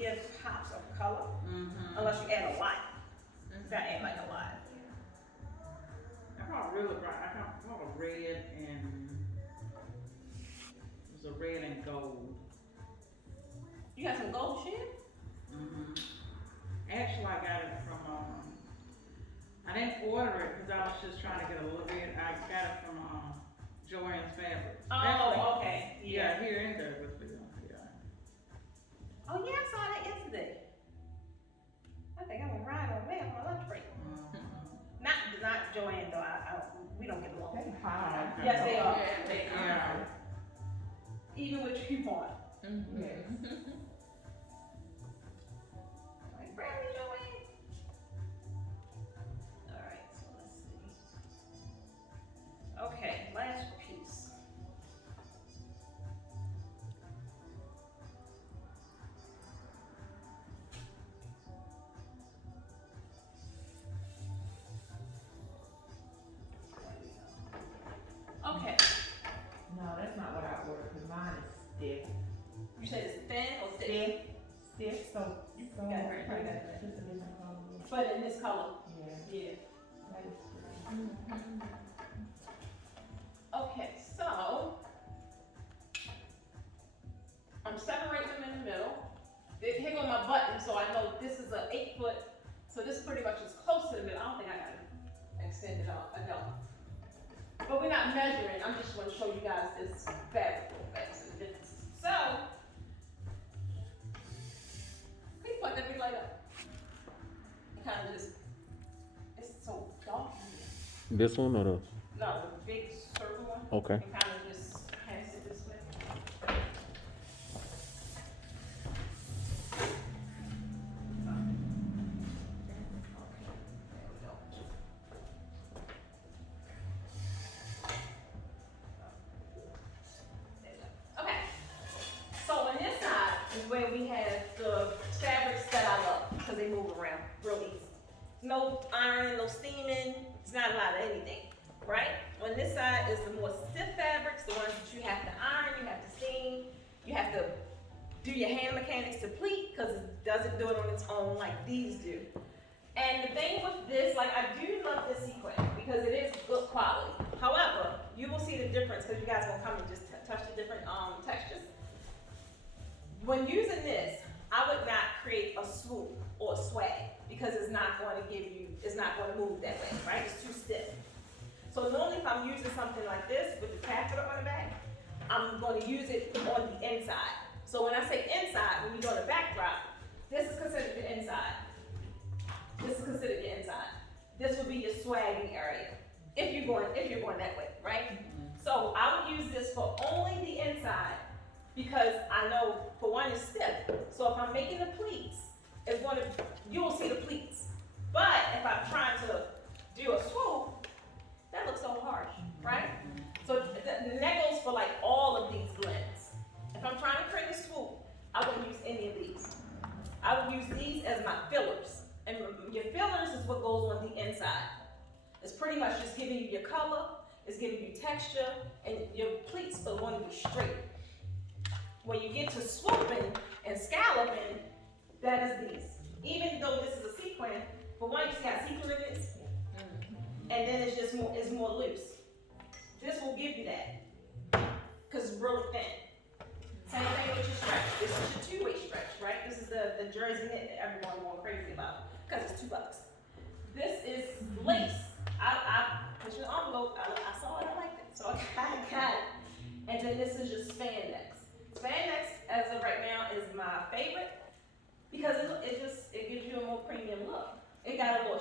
give pops of color, unless you add a lot. You gotta add like a lot. I bought really bright. I bought a red and it was a red and gold. You got some gold shit? Actually, I got it from I didn't order it because I was just trying to get a little bit. I got it from Joanne's Fabrics. Oh, Actually, okay. yeah, here in Douglasville. Yeah. Oh yeah, I saw that yesterday. I think I'm gonna ride on that on my lunch break. Not Joanne though. We don't get along. They high. Yes, they are. Yeah, they are. Even with your coupon. Yes. Like, grab me, Joanne. All right, so let's see. Okay, last piece. Okay, No, that's not what I ordered, because mine is stiff. you said it's thin or thick? Stiff, so got it right, you got it right. just a different color. But in this color? Yeah, Yeah. that is pretty. Okay, so I'm separating them in the middle. Here go my button, so I know this is an 8 foot, so this pretty much is close to the middle. I don't think I gotta extend it out, I don't. But we're not measuring, I'm just gonna show you guys this fabric real fast and the differences. So, can you plug that big light up? It kind of just, it's so dark in here. This one or the? No, the big circle one. Okay. And kind of just pass it this way. Okay. So on this side is where we have the fabrics that I love because they move around real easy. No ironing, no steaming. It's not a lot of anything, right? On this side is the more stiff fabrics, the ones that you have to iron, you have to steam, you have to do your hand mechanics to pleat because it doesn't do it on its own like these do. And the thing with this, like I do love this sequin because it is good quality. However, you will see the difference because you guys will come and just touch the different textures. When using this, I would not create a swoop or a swag because it's not going to give you, it's not going to move that way, right? It's too stiff. So normally if I'm using something like this with the taffeta on the back, I'm going to use it on the inside. So when I say inside, when you go to backdrop, this is considered the inside. This is considered the inside. This would be your swagging area if you're going that way, right? So I would use this for only the inside because I know for one it's stiff. So if I'm making the pleats, you will see the pleats. But if I'm trying to do a swoop, that looks so harsh, right? So that goes for like all of these blends. If I'm trying to create a swoop, I wouldn't use any of these. I would use these as my fillers. And your fillers is what goes on the inside. It's pretty much just giving you your color, it's giving you texture, and your pleats are going to be straight. When you get to swooping and scalloping, that is these. Even though this is a sequin, for one, you see how sequin it is? And then it's more loose. This will give you that, because it's really thin. Same thing with your stretch. This is your two-way stretch, right? This is the jersey knit that everyone's going crazy about, because it's $2. This is lace. I put your envelope, I saw it, I liked it, so I got it. And then this is your spandex. Spandex, as of right now, is my favorite, because it gives you a more premium look. It got a little